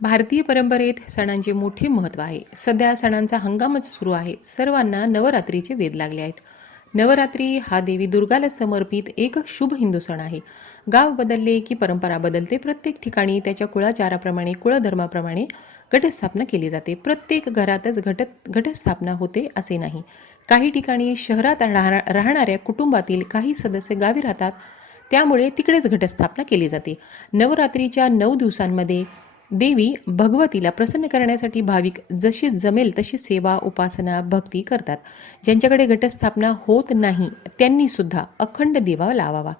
भारतीय परंपरेत सणांचे मोठे महत्त्व आहे. सध्या सणांचा हंगामच सुरू आहे. सर्वांना नवरात्रीचे वेध लागले आहेत. नवरात्री हा देवी दुर्गाला समर्पित एक शुभ हिंदू सण आहे. गाव बदलले की परंपरा बदलते. प्रत्येक ठिकाणी त्याच्या कुळाचाराप्रमाणे, कुळधर्माप्रमाणे घटस्थापना केली जाते. प्रत्येक घरातच घटस्थापना होते असे नाही. काही ठिकाणी शहरात राहणाऱ्या कुटुंबातील काही सदस्य गावी राहतात, त्यामुळे तिकडेच घटस्थापना केली जाते. नवरात्रीच्या 9 दिवसांमध्ये देवी भगवतीला प्रसन्न करण्यासाठी भाविक जशी जमेल तशी सेवा, उपासना, भक्ती करतात. ज्यांच्याकडे घटस्थापना होत नाही त्यांनी सुद्धा अखंड दिवा लावावा.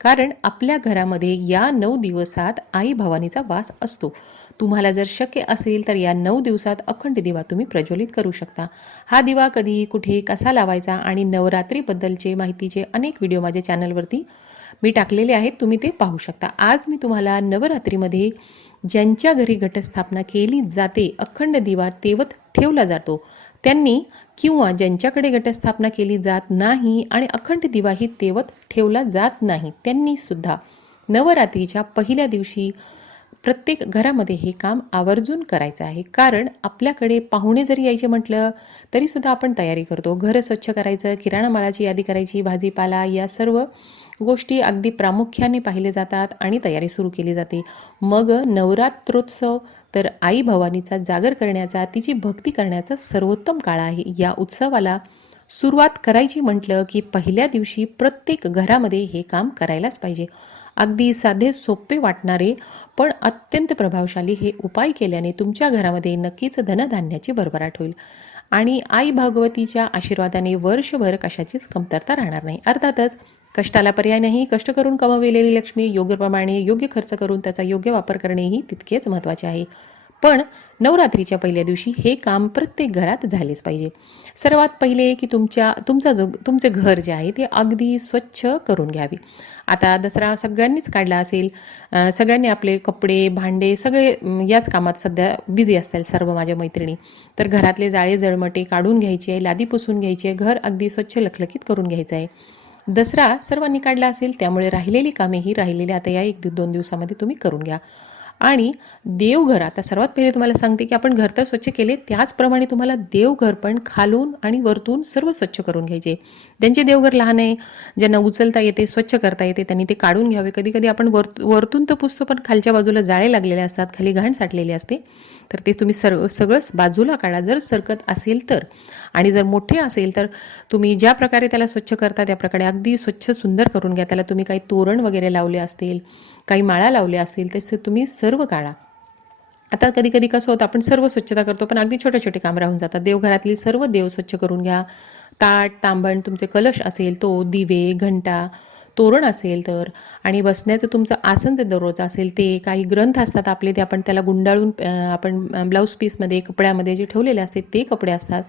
कारण आपल्या घरामध्ये या 9 दिवसात आई भवानीचा वास असतो. तुम्हाला जर शक्य असेल तर या 9 दिवसात अखंड दिवा तुम्ही प्रज्वलित करू शकता. हा दिवा कधी, कुठे, कसा लावायचा आणि नवरात्रीबद्दलचे माहितीचे अनेक व्हिडिओ माझ्या चॅनलवरती मी टाकलेले आहेत. तुम्ही ते पाहू शकता. आज मी तुम्हाला नवरात्रीमध्ये ज्यांच्या घरी घटस्थापना केली जाते, अखंड दिवा तेवत ठेवला जातो त्यांनी, किंवा ज्यांच्याकडे घटस्थापना केली जात नाही आणि अखंड दिवाही तेवत ठेवला जात नाही त्यांनी सुद्धा नवरात्रीच्या पहिल्या दिवशी प्रत्येक घरामध्ये हे काम आवर्जून करायचं आहे. कारण आपल्याकडे पाहुणे जरी यायचे म्हटलं तरीसुद्धा आपण तयारी करतो. घर स्वच्छ करायचं, किराणा मालाची यादी करायची, भाजीपाला या सर्व गोष्टी अगदी प्रामुख्याने पाहिले जातात आणि तयारी सुरू केली जाते. मग नवरात्रोत्सव तर आई भवानीचा जागर करण्याचा, तिची भक्ती करण्याचा सर्वोत्तम काळ आहे. या उत्सवाला सुरुवात करायची म्हटलं की पहिल्या दिवशी प्रत्येक घरामध्ये हे काम करायलाच पाहिजे. अगदी साधे सोपे वाटणारे पण अत्यंत प्रभावशाली हे उपाय केल्याने तुमच्या घरामध्ये नक्कीच धनधान्याची भरभराट होईल आणि आई भगवतीच्या आशीर्वादाने वर्षभर कशाचीच कमतरता राहणार नाही. अर्थातच कष्टाला पर्याय नाही. कष्ट करून कमवलेली लक्ष्मी योग्यप्रमाणे योग्य खर्च करून त्याचा योग्य वापर करणेही तितकेच महत्त्वाचे आहे. पण नवरात्रीच्या पहिल्या दिवशी हे काम प्रत्येक घरात झालेच पाहिजे. सर्वात पहिले की तुमचे घर जे आहे ते अगदी स्वच्छ करून घ्यावे. आता दसरा सगळ्यांनीच काढला असेल. सगळ्यांनी आपले कपडे, भांडे सगळे याच कामात सध्या बिझी असतील सर्व माझ्या मैत्रिणी. तर घरातले जाळे जळमटे काढून घ्यायचे आहे, लादी पुसून घ्यायची आहे, घर अगदी स्वच्छ लखलखीत करून घ्यायचं आहे. दसरा सर्वांनी काढला असेल, त्यामुळे राहिलेली कामेही राहिलेल्या आता या 1-2 दिवसामध्ये तुम्ही करून घ्या. आणि देवघर, आता सर्वात पहिले तुम्हाला सांगते की आपण घर तर स्वच्छ केले, त्याचप्रमाणे तुम्हाला देवघर पण खालून आणि वरतून सर्व स्वच्छ करून घ्यायचे. ज्यांचे देवघर लहान आहे, ज्यांना उचलता येते, स्वच्छ करता येते, त्यांनी ते काढून घ्यावे. कधी कधी आपण वरतून तर पुसतो पण खालच्या बाजूला जाळे लागलेले असतात, खाली घाण साठलेली असते, तर ते तुम्ही सगळंच बाजूला काढा जर सरकत असेल तर. आणि जर मोठे असेल तर तुम्ही ज्या प्रकारे त्याला स्वच्छ करता त्या प्रकारे अगदी स्वच्छ सुंदर करून घ्या. त्याला तुम्ही काही तोरण वगैरे लावले असतील, काही माळा लावल्या असतील, ते तुम्ही सर्व काढा. आता कधी कधी कसं होतं, आपण सर्व स्वच्छता करतो पण अगदी छोटे छोटे काम राहून जातात. देवघरातली सर्व देव स्वच्छ करून घ्या. ताट, तांबण, तुमचे कलश असेल तो, दिवे, घंटा, तोरण असेल तर, आणि बसण्याचं तुमचं आसन जे दररोज असेल ते, काही ग्रंथ असतात आपले ते आपण त्याला गुंडाळून आपण ब्लाऊज पीसमध्ये, कपड्यामध्ये जे ठेवलेले असते ते कपडे असतात,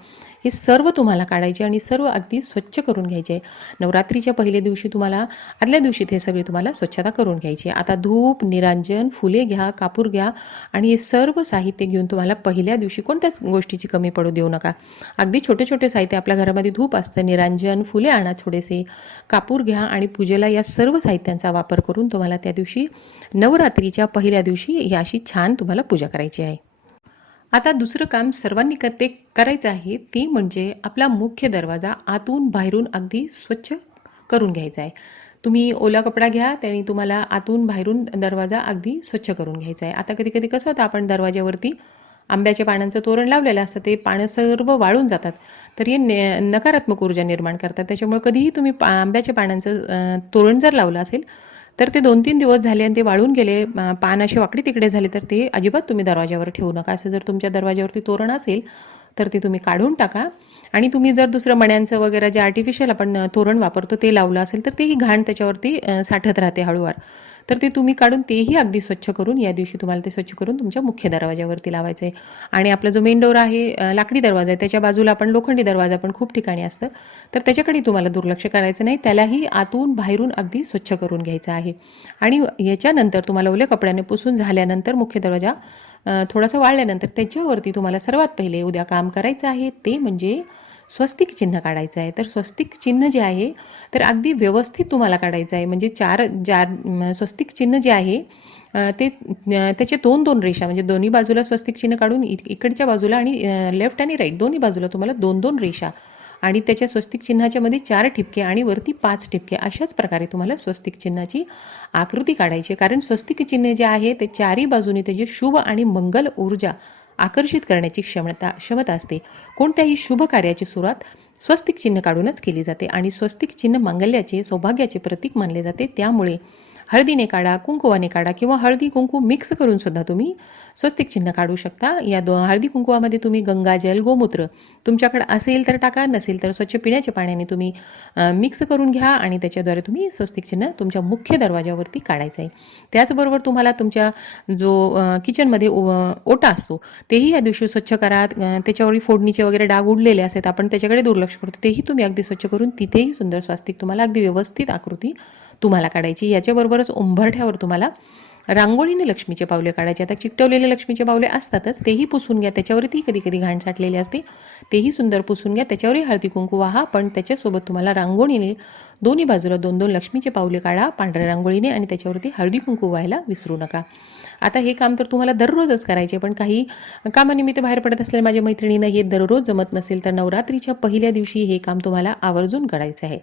हे सर्व तुम्हाला काढायचे आणि सर्व अगदी स्वच्छ करून घ्यायचे. नवरात्रीच्या पहिल्या दिवशी तुम्हाला, आदल्या दिवशी ते सगळे तुम्हाला स्वच्छता करून घ्यायची. आता धूप, निरांजन, फुले घ्या, कापूर घ्या आणि हे सर्व साहित्य घेऊन तुम्हाला पहिल्या दिवशी कोणत्याच गोष्टीची कमी पडू देऊ नका. अगदी छोटे छोटे साहित्य, आपल्या घरामध्ये धूप असतं, निरांजन, फुले आणा थोडेसे, कापूर घ्या आणि पूजेला या सर्व साहित्यांचा वापर करून तुम्हाला त्या दिवशी नवरात्रीच्या पहिल्या दिवशी याशी छान तुम्हाला पूजा करायची आहे. आता दुसरं काम सर्वांनी करायचं आहे ते म्हणजे आपला मुख्य दरवाजा आतून बाहेरून अगदी स्वच्छ करून घ्यायचा आहे. तुम्ही ओला कपडा घ्या, त्याने तुम्हाला आतून बाहेरून दरवाजा अगदी स्वच्छ करून घ्यायचा आहे. आता कधी कधी कसं होतं, आपण दरवाज्यावरती आंब्याच्या पानांचं तोरण लावलेलं असतं, ते पानं सर्व वाळून जातात, तर हे नकारात्मक ऊर्जा निर्माण करतात. त्याच्यामुळे कधीही तुम्ही आंब्याच्या पानांचं तोरण जर लावलं असेल तर ते 2-3 दिवस झाले आणि ते वाळून गेले, पान असे वाकडे तिकडे झाले, तर ते अजिबात तुम्ही दरवाज्यावर ठेवू नका. असं जर तुमच्या दरवाज्यावरती तोरण असेल तर ते तुम्ही काढून टाका. आणि तुम्ही जर दुसरं मण्यांचं वगैरे जे आर्टिफिशियल आपण तोरण वापरतो ते लावलं असेल तर तेही घाण त्याच्यावरती साठत राहते हळूवार, तर ते तुम्ही काढून तेही अगदी स्वच्छ करून या दिवशी तुम्हाला ते स्वच्छ करून तुमच्या मुख्य दरवाज्यावरती लावायचं आहे. आणि आपला जो मेन डोर आहे, लाकडी दरवाजा आहे, त्याच्या बाजूला आपण लोखंडी दरवाजा पण खूप ठिकाणी असतं, तर त्याच्याकडे तुम्हाला दुर्लक्ष करायचं नाही. त्यालाही आतून बाहेरून अगदी स्वच्छ करून घ्यायचं आहे. आणि याच्यानंतर तुम्हाला ओल्या कपड्याने पुसून झाल्यानंतर मुख्य दरवाजा थोडासा वाळल्यानंतर त्याच्यावरती तुम्हाला सर्वात पहिले उद्या काम करायचं आहे ते म्हणजे स्वस्तिक चिन्ह काढायचं आहे. तर स्वस्तिक चिन्ह जे आहे तर अगदी व्यवस्थित तुम्हाला काढायचं आहे. म्हणजे स्वस्तिक चिन्ह जे आहे त्याचे दोन दोन रेषा म्हणजे दोन्ही बाजूला स्वस्तिक चिन्ह काढून इकडच्या बाजूला आणि लेफ्ट आणि राईट दोन्ही बाजूला तुम्हाला दोन दोन रेषा आणि त्याच्या स्वस्तिक चिन्हाच्या मध्ये 4 ठिपके आणि वरती 5 ठिपके अशाच प्रकारे तुम्हाला स्वस्तिक चिन्हाची आकृती काढायची. कारण स्वस्तिक चिन्ह जे आहे ते चारही बाजूने त्याची शुभ आणि मंगल ऊर्जा आकर्षित करण्याची क्षमता असते. कोणत्याही शुभ कार्याची सुरुवात स्वस्तिक चिन्ह काढूनच केली जाते आणि स्वस्तिक चिन्ह मांगल्याचे सौभाग्याचे प्रतीक मानले जाते. त्यामुळे हळदीने काढा, कुंकुवाने काढा किंवा हळदी कुंकू मिक्स करून सुद्धा तुम्ही स्वस्तिक चिन्ह काढू शकता. या हळदी कुंकुवामध्ये तुम्ही गंगाजल, गोमूत्र तुमच्याकडे असेल तर टाका, नसेल तर स्वच्छ पिण्याच्या पाण्याने तुम्ही मिक्स करून घ्या आणि त्याच्याद्वारे तुम्ही स्वस्तिक चिन्ह तुमच्या मुख्य दरवाजावरती काढायचं आहे. त्याचबरोबर तुम्हाला तुमच्या जो किचनमध्ये ओटा असतो तेही या दिवशी स्वच्छ करा. त्याच्यावर फोडणीचे वगैरे डाग उडलेले असतात, आपण त्याच्याकडे दुर्लक्ष करतो, तेही तुम्ही अगदी स्वच्छ करून तिथेही सुंदर स्वस्तिक तुम्हाला अगदी व्यवस्थित आकृती तुम्हाला काढायची. याच्याबरोबरच उंबरठ्यावर तुम्हाला रांगोळीने लक्ष्मीचे पावले काढायचे. आता चिकटवलेले लक्ष्मीचे पावले असतातच, तेही पुसून घ्या. त्याच्यावरती कधी कधी घाण साठलेली असते, तेही सुंदर पुसून घ्या. त्याच्यावरही हळदी कुंकू वाहा, पण त्याच्यासोबत तुम्हाला रांगोळीने दोन्ही बाजूला दोन दोन लक्ष्मीचे पावले काढा पांढऱ्या रांगोळीने आणि त्याच्यावरती हळदी कुंकू व्हायला विसरू नका. आता हे काम तर तुम्हाला दररोजच करायचे, पण काही कामानिमित्त बाहेर पडत असलेल्या माझ्या मैत्रिणींना हे दररोज जमत नसेल तर नवरात्रीच्या पहिल्या दिवशी हे काम तुम्हाला आवर्जून करायचं आहे.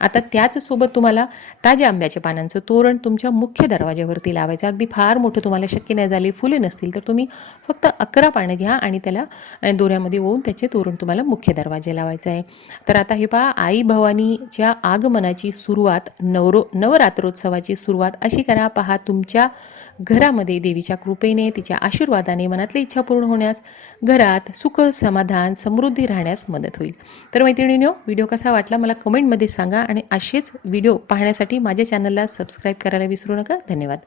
आता त्याचसोबत तुम्हाला ताज्या आंब्याच्या पानांचं तोरण तुमच्या मुख्य दरवाज्यावरती लावायचं. अगदी फार मोठं तुम्हाला शक्य नाही झाले, फुले नसतील तर तुम्ही फक्त 11 पानं घ्या आणि त्याला दोऱ्यामध्ये ओवून त्याचे तोरण तुम्हाला मुख्य दरवाजे लावायचं आहे. तर आता हे पहा, आई भवानीच्या आगमनाची सुरुवात, नवरात्रोत्सवाची सुरुवात अशी करा. पहा, तुमच्या घरामध्ये देवीच्या कृपेने, तिच्या आशीर्वादाने मनातली इच्छा पूर्ण होण्यास, घरात सुख, समाधान, समृद्धी राहण्यास मदत होईल. तर मैत्रिणींनो, व्हिडिओ कसा वाटला मला कमेंटमध्ये सांगा आणि असेच व्हिडिओ पाहण्यासाठी माझ्या चॅनलला सबस्क्राईब करायला विसरू नका. धन्यवाद.